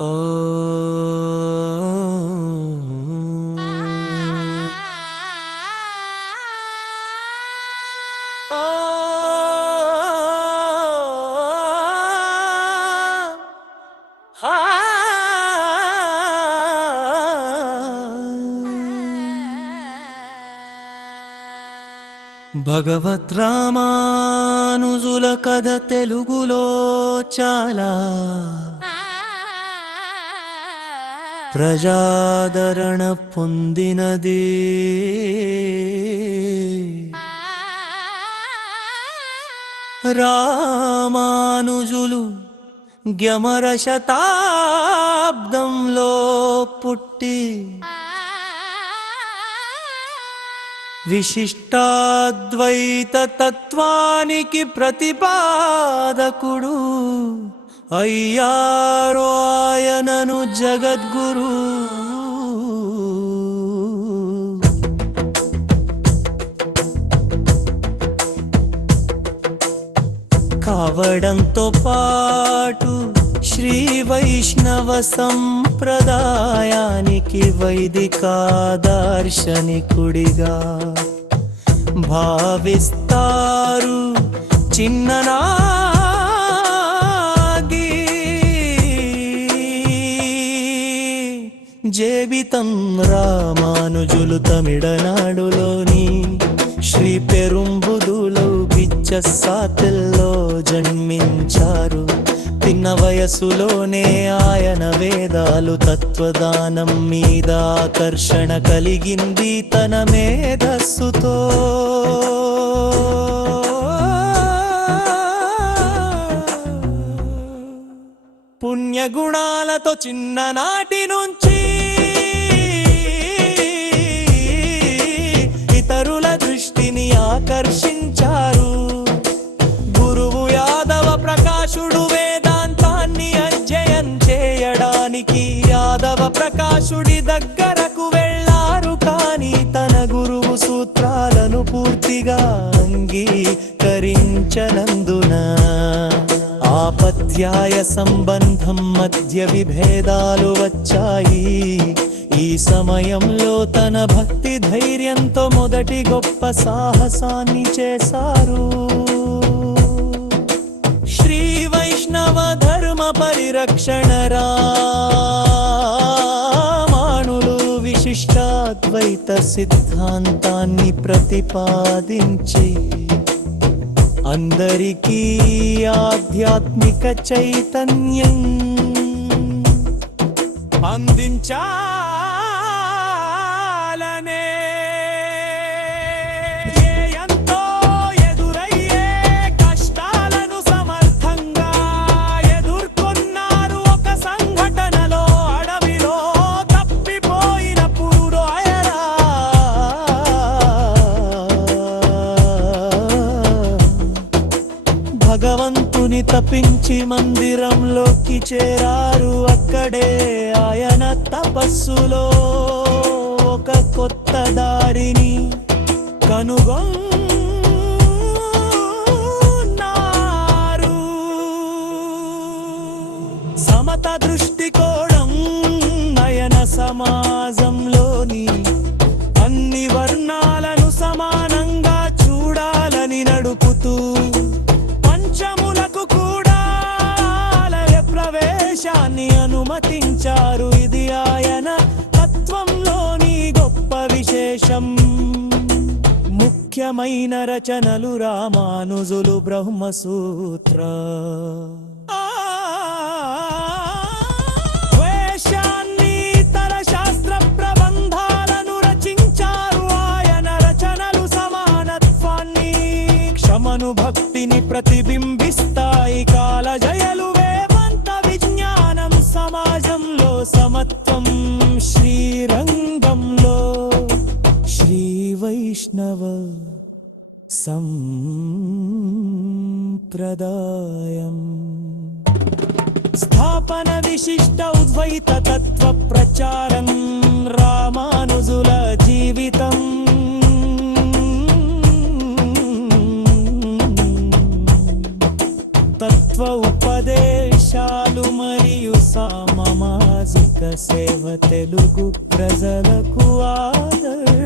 ఓ భగవత్ రామానుజుల కథ తెలుగులో చాలా ప్రజాదరణ పొందినది. రామానుజులు గ్యమర శతాబ్దంలో పుట్టి విశిష్టాద్వైత తత్వానికి ప్రతిపాదకుడు అయ్యారో ఆయనను జగద్గురు. కావడంతో పాటు శ్రీ వైష్ణవ సంప్రదాయానికి వైదిక దార్శనికుడిగా భావిస్తారు. చిన్ననాగి జీవితం రామానుజులు తమిళనాడులోని శ్రీ పెరుంబుదులో బిచ్చసాతిల్లో జన్మించారు. చిన్న వయసులోనే ఆయన వేదాలు తత్వదానం మీద ఆకర్షణ కలిగింది తన మేధస్సుతో. పుణ్యగుణాలతో చిన్ననాటి నుంచి ఇతరుల దృష్టిని ఆకర్షించారు. గురువు యాదవ ప్రకాశుడు వేదాంతాన్ని అధ్యయనం చేయడానికి యాదవ ప్రకాశుడి దగ్గరకు వెళ్ళారు. కానీ తన గురువు సూత్రాలను పూర్తిగా అంగీకరించనందున ఆపత్యాయ సంబంధం మధ్య విభేదాలు వచ్చాయి. ఈ సమయంలో తన భక్తి ధైర్యంతో మొదటి గొప్ప సాహసాన్ని చేశారు. శ్రీ వైష్ణవ ధర్మ పరిరక్షణ రామానులు విశిష్టాద్వైత సిద్ధాంతాన్ని ప్రతిపాదించి అందరికీ ఆధ్యాత్మిక చైతన్యం అందించాలనే ఎంతో ఎదురయ్యే కష్టాలను సమర్థంగా ఎదుర్కొన్నారు. ఒక సంఘటనలో అడవిలో తప్పిపోయినప్పుడు రాయరా భగవంతుని తపించి మందిరంలోకి చేరారు. అక్కడే ఆయన తపస్సులో ఒక కొత్త దారిని కనుగొన్నారు. సమత దృష్టికోణం నయన సమాజంలోని అన్ని వర్ణాలను సమానంగా చూడాలని నడుపుతూ పంచములకు కూడా ఆలయ ప్రవేశాన్ని అనుమతించారు. ఇది ఆయన తత్వంలోని గొప్ప విశేషం. ముఖ్యమైన రచనలు రామానుజులు బ్రహ్మసూత్ర, వేషాన్ని ఇతర శాస్త్ర ప్రబంధాలను రచించారు. ఆయన రచనలు సమానత్వాన్ని క్షమను భక్తిని ప్రతిబింబిస్తాయి. కాలజయలు వేవంత విజ్ఞానం సమాజంలో సమత్వం శ్రీరంగంలో శ్రీ వైష్ణవ సంప్రదాయం స్థాపన విశిష్ట ఉద్వైత తత్వ ప్రచారం రామానుజుల జీవితం. తత్వ ఉపదేశాలు మరియు సమమ సేవ తెలుగు ప్రజలకు ఆదర్శం